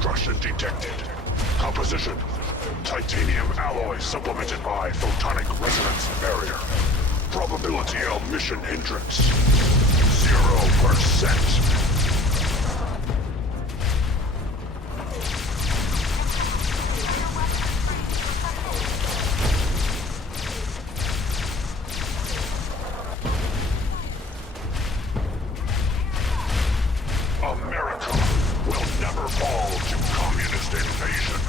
obstruction detected. Composition: titanium alloy supplemented by photonic resonance barrier. Probability of mission hindrance: 0%. America will never fall to communist invasion.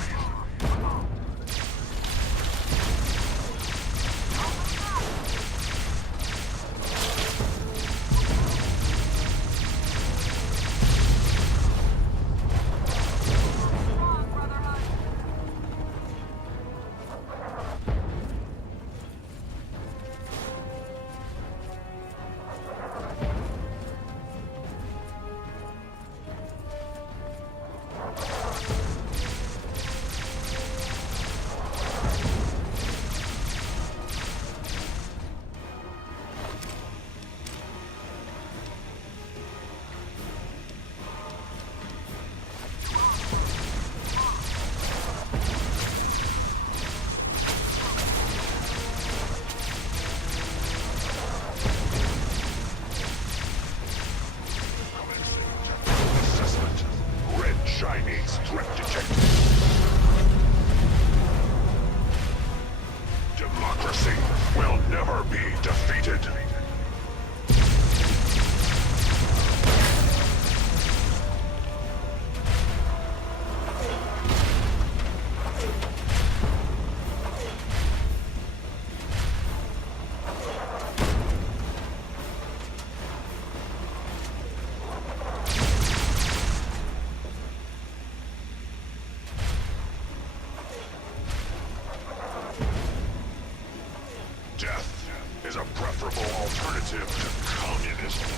Chinese threat detected. Democracy will never be defeated. Death is a preferable alternative to communism.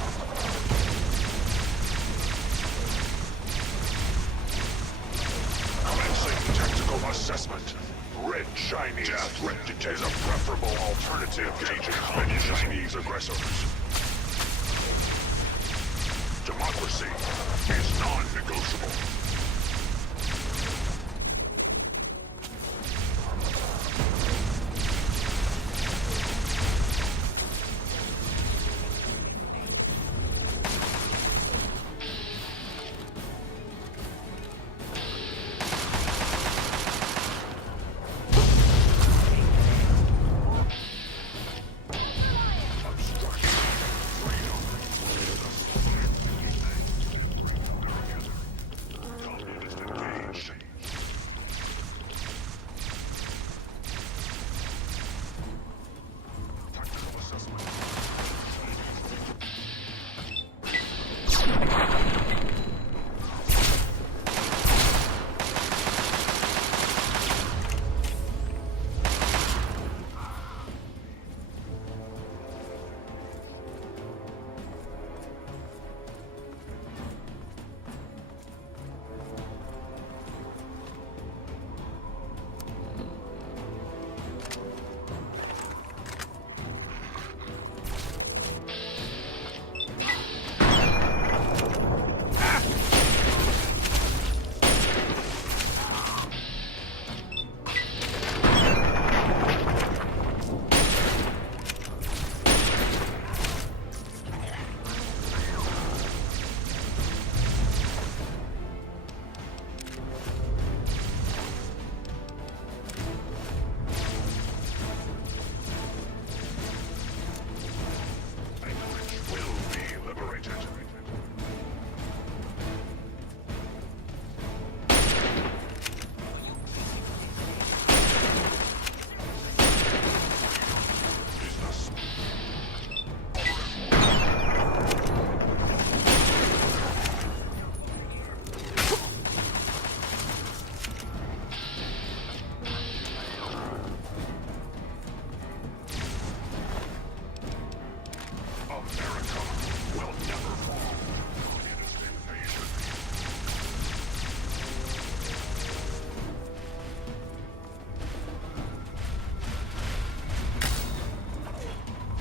Commencing tactical assessment. Red Chinese threat detected is a preferable alternative to communism. Chinese aggressors. Democracy is non-negotiable.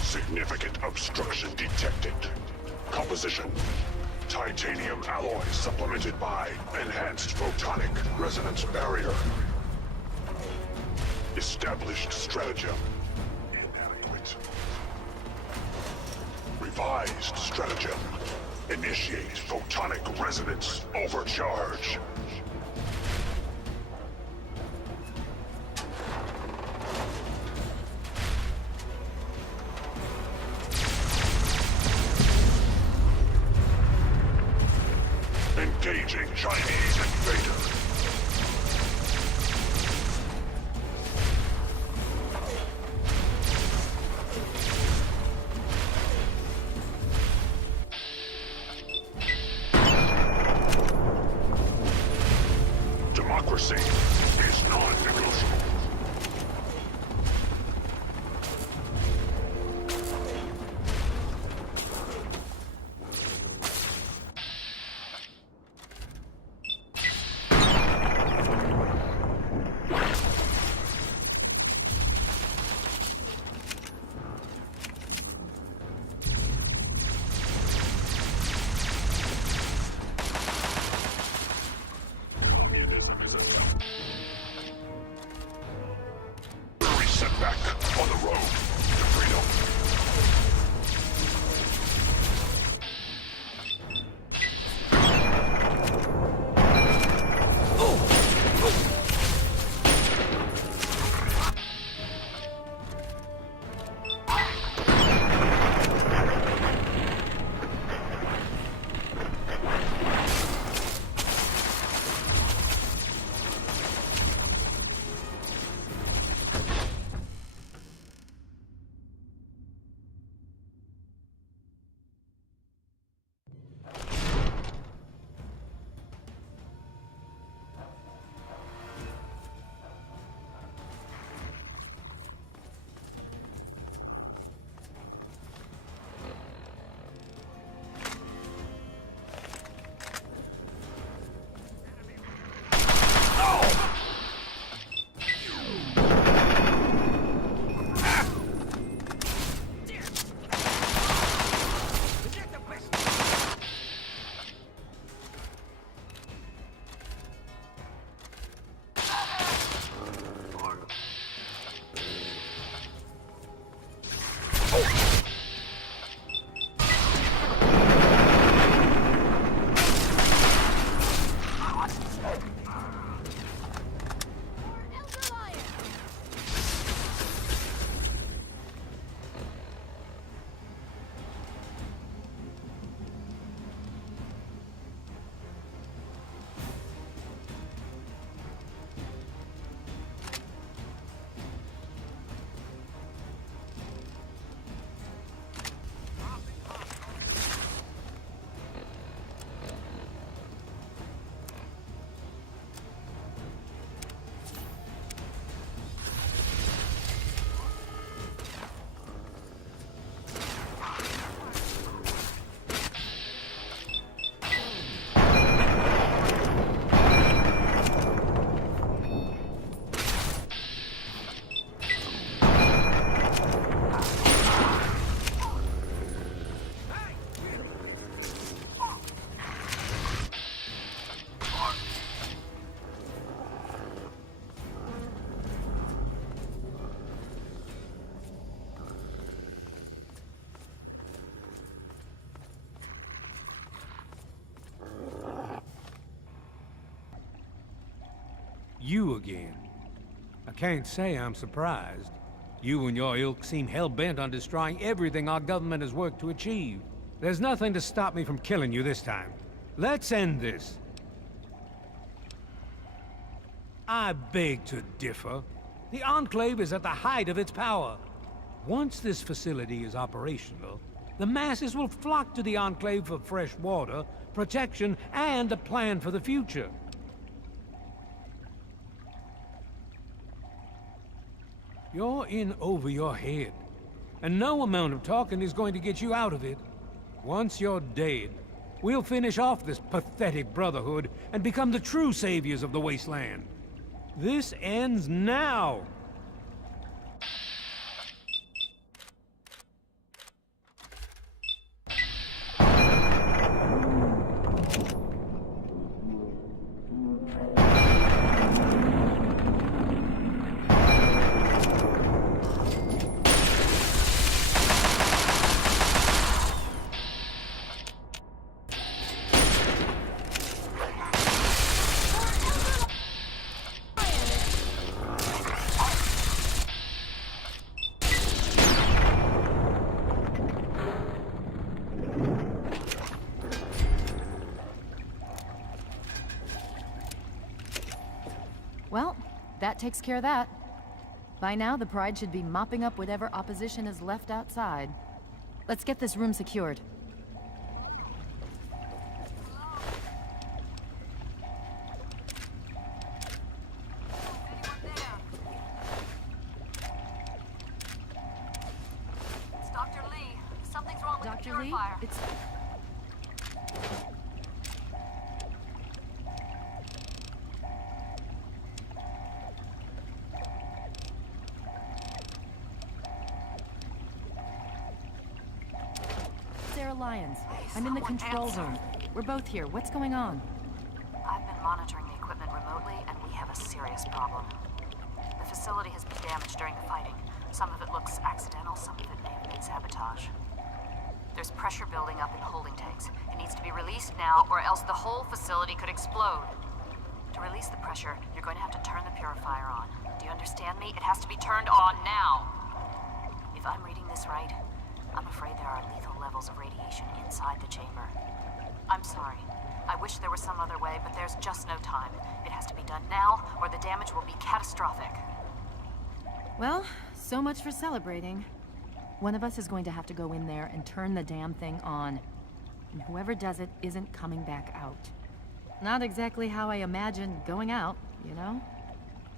Significant obstruction detected. Composition: Titanium alloy supplemented by enhanced photonic resonance barrier. Established stratagem. Inadequate. Revised stratagem. Initiate photonic resonance overcharge. Engaging Chinese invader. Democracy is non-negotiable. Setback on the road to freedom. You again. I can't say I'm surprised. You and your ilk seem hell-bent on destroying everything our government has worked to achieve. There's nothing to stop me from killing you this time. Let's end this. I beg to differ. The Enclave is at the height of its power. Once this facility is operational, the masses will flock to the Enclave for fresh water, protection, and a plan for the future. You're in over your head, and no amount of talking is going to get you out of it. Once you're dead, we'll finish off this pathetic brotherhood and become the true saviors of the wasteland. This ends now! Well, that takes care of that. By now, the Pride should be mopping up whatever opposition is left outside. Let's get this room secured. It's Dr. Lee. Something's wrong with the Dr. Lee, purifier. it's... Sarah Lyons. I'm in the Someone control answer. room. We're both here. What's going on? I've been monitoring the equipment remotely, and we have a serious problem. The facility has been damaged during the fighting. Some of it looks accidental, some of it may have been sabotage. There's pressure building up in holding tanks. It needs to be released now, or else the whole facility could explode. To release the pressure, you're going to have to turn the purifier on. Do you understand me? It has to be turned on now. If I'm reading this right, I'm afraid there are lethal levels of radiation inside the chamber. I'm sorry. I wish there was some other way, but there's just no time. It has to be done now, or the damage will be catastrophic. Well, so much for celebrating. One of us is going to have to go in there and turn the damn thing on. And whoever does it isn't coming back out. Not exactly how I imagined going out, you know?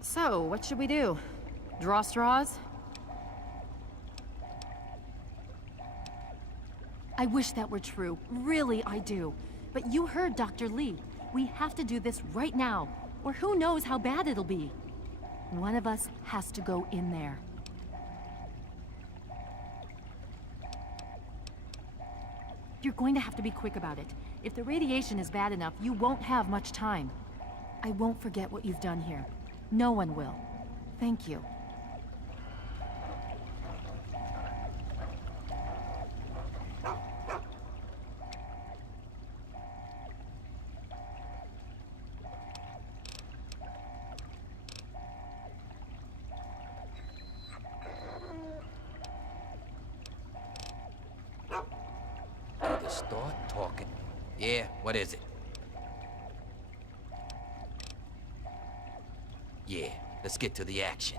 So, what should we do? Draw straws? I wish that were true. Really, I do. But you heard Dr. Lee. We have to do this right now, or who knows how bad it'll be. One of us has to go in there. You're going to have to be quick about it. If the radiation is bad enough, you won't have much time. I won't forget what you've done here. No one will. Thank you. Start talking. Yeah, what is it? Yeah, let's get to the action.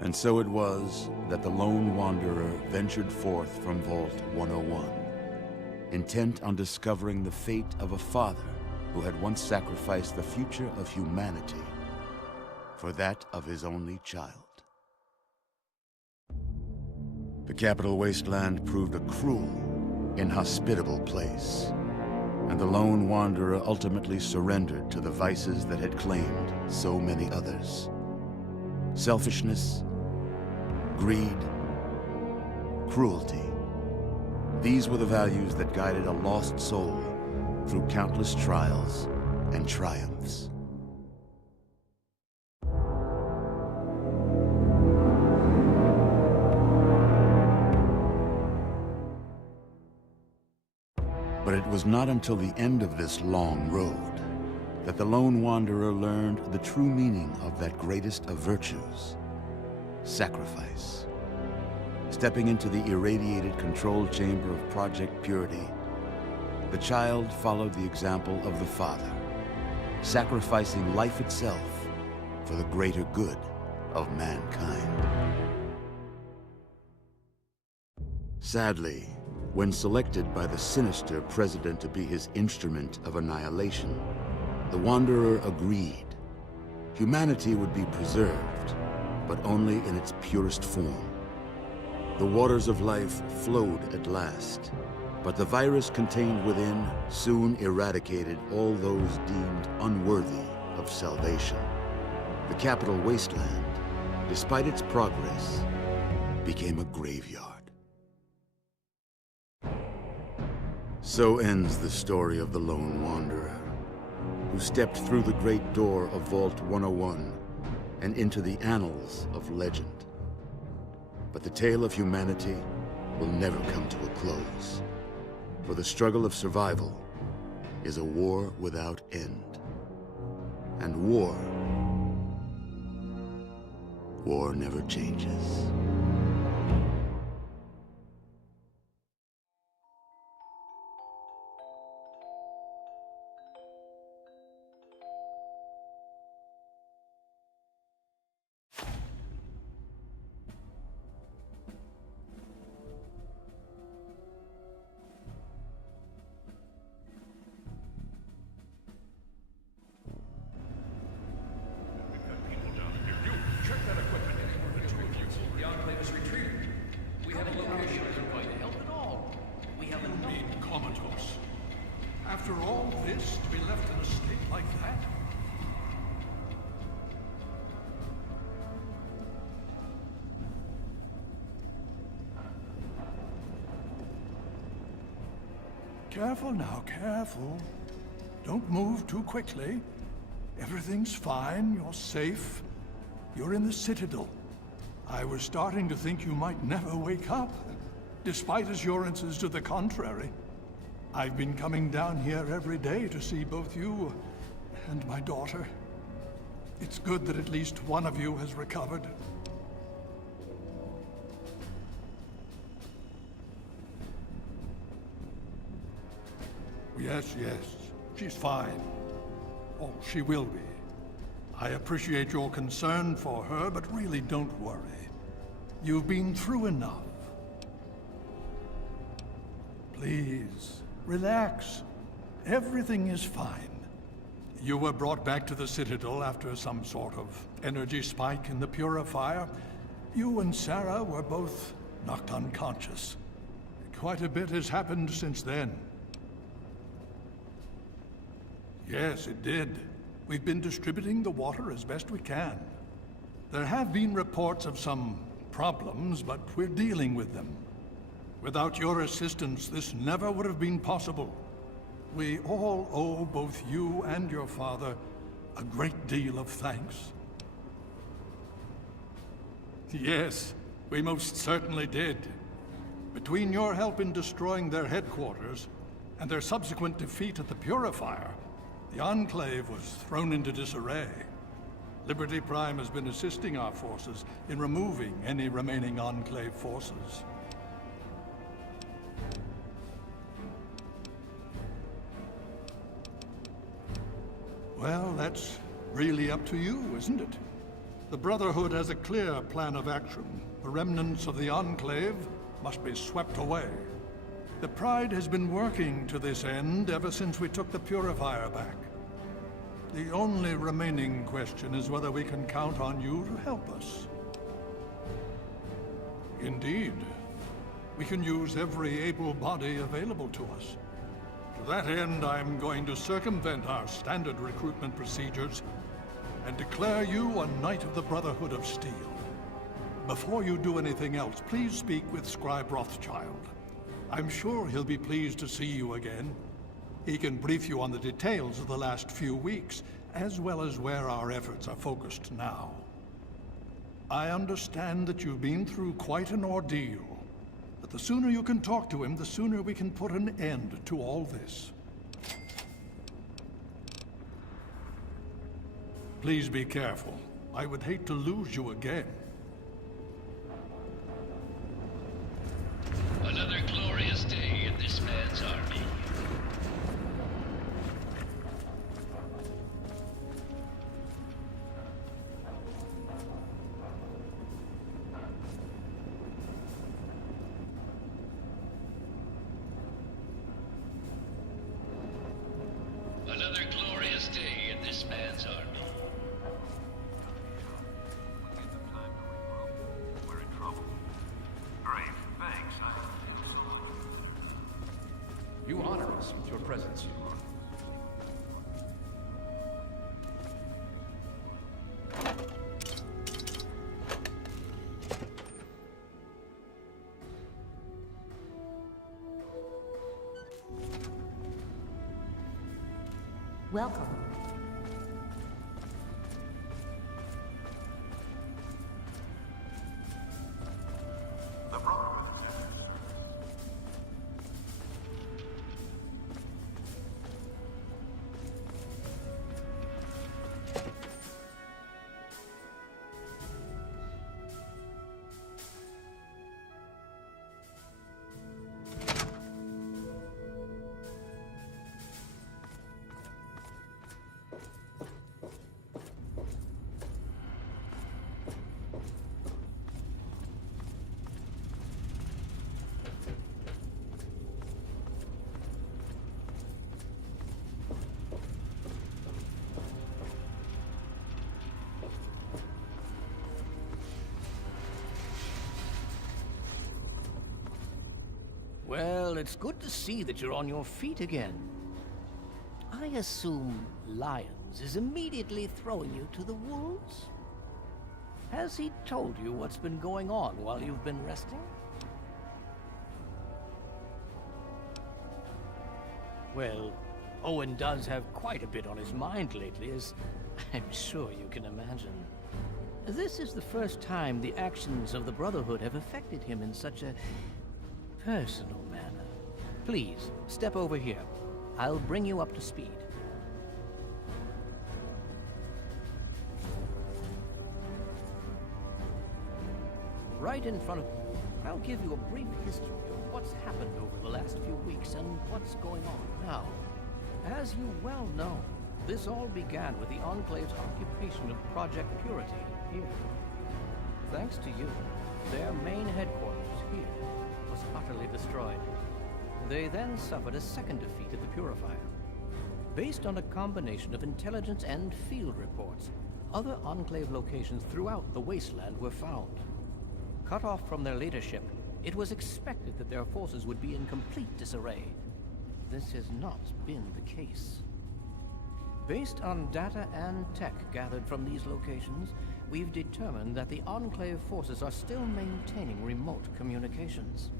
And so it was that the lone wanderer ventured forth from Vault 101, intent on discovering the fate of a father who had once sacrificed the future of humanity for that of his only child. The Capital Wasteland proved a cruel, inhospitable place, and the lone wanderer ultimately surrendered to the vices that had claimed so many others. Selfishness, greed, cruelty. These were the values that guided a lost soul through countless trials and triumphs. But it was not until the end of this long road that the lone wanderer learned the true meaning of that greatest of virtues, sacrifice. Stepping into the irradiated control chamber of Project Purity, the child followed the example of the father, sacrificing life itself for the greater good of mankind. Sadly, when selected by the sinister president to be his instrument of annihilation, the Wanderer agreed. Humanity would be preserved, but only in its purest form. The waters of life flowed at last, but the virus contained within soon eradicated all those deemed unworthy of salvation. The Capital Wasteland, despite its progress, became a graveyard. So ends the story of the Lone Wanderer, who stepped through the great door of Vault 101 and into the annals of legend. But the tale of humanity will never come to a close, for the struggle of survival is a war without end. And war never changes. After all this, to be left in a state like that? Careful now, careful. Don't move too quickly. Everything's fine, you're safe. You're in the Citadel. I was starting to think you might never wake up, despite assurances to the contrary. I've been coming down here every day to see both you and my daughter. It's good that at least one of you has recovered. Yes, she's fine. Oh, she will be. I appreciate your concern for her, but really don't worry. You've been through enough. Please. Relax. Everything is fine. You were brought back to the Citadel after some sort of energy spike in the purifier. You and Sarah were both knocked unconscious. Quite a bit has happened since then. Yes, it did. We've been distributing the water as best we can. There have been reports of some problems, but we're dealing with them. Without your assistance, this never would have been possible. We all owe both you and your father a great deal of thanks. Yes, we most certainly did. Between your help in destroying their headquarters and their subsequent defeat at the Purifier, the Enclave was thrown into disarray. Liberty Prime has been assisting our forces in removing any remaining Enclave forces. Well, that's really up to you, isn't it? The Brotherhood has a clear plan of action. The remnants of the Enclave must be swept away. The Pride has been working to this end ever since we took the Purifier back. The only remaining question is whether we can count on you to help us. Indeed. We can use every able body available to us. To that end, I'm going to circumvent our standard recruitment procedures and declare you a Knight of the Brotherhood of Steel. Before you do anything else, please speak with Scribe Rothschild. I'm sure he'll be pleased to see you again. He can brief you on the details of the last few weeks, as well as where our efforts are focused now. I understand that you've been through quite an ordeal, but the sooner you can talk to him, the sooner we can put an end to all this. Please be careful. I would hate to lose you again. Another glorious day in this man's army. Another glorious day in this man's army. We're in trouble. Great, thanks. You honor us with your presence. Welcome. The Brotherhood. Well, it's good to see that you're on your feet again. I assume Lyons is immediately throwing you to the wolves? Has he told you what's been going on while you've been resting? Well, Owen does have quite a bit on his mind lately, as I'm sure you can imagine. This is the first time the actions of the Brotherhood have affected him in such a personal manner. Please, step over here. I'll bring you up to speed. Right in front of... I'll give you a brief history of what's happened over the last few weeks and what's going on now. As you well know, this all began with the Enclave's occupation of Project Purity here. Thanks to you, their main headquarters here was utterly destroyed. They then suffered a second defeat at the Purifier. Based on a combination of intelligence and field reports, other Enclave locations throughout the wasteland were found. Cut off from their leadership, it was expected that their forces would be in complete disarray. This has not been the case. Based on data and tech gathered from these locations, we've determined that the Enclave forces are still maintaining remote communications.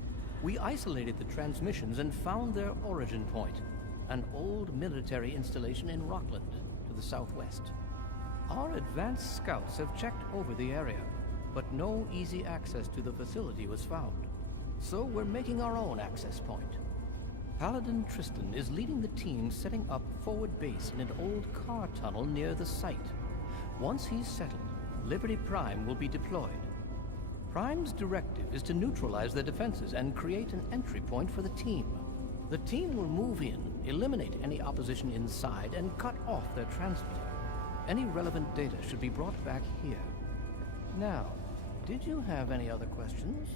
We isolated the transmissions and found their origin point, an old military installation in Rockland, to the southwest. Our advanced scouts have checked over the area, but no easy access to the facility was found. So we're making our own access point. Paladin Tristan is leading the team setting up forward base in an old car tunnel near the site. Once he's settled, Liberty Prime will be deployed. Prime's directive is to neutralize their defenses and create an entry point for the team. The team will move in, eliminate any opposition inside, and cut off their transmitter. Any relevant data should be brought back here. Now, did you have any other questions?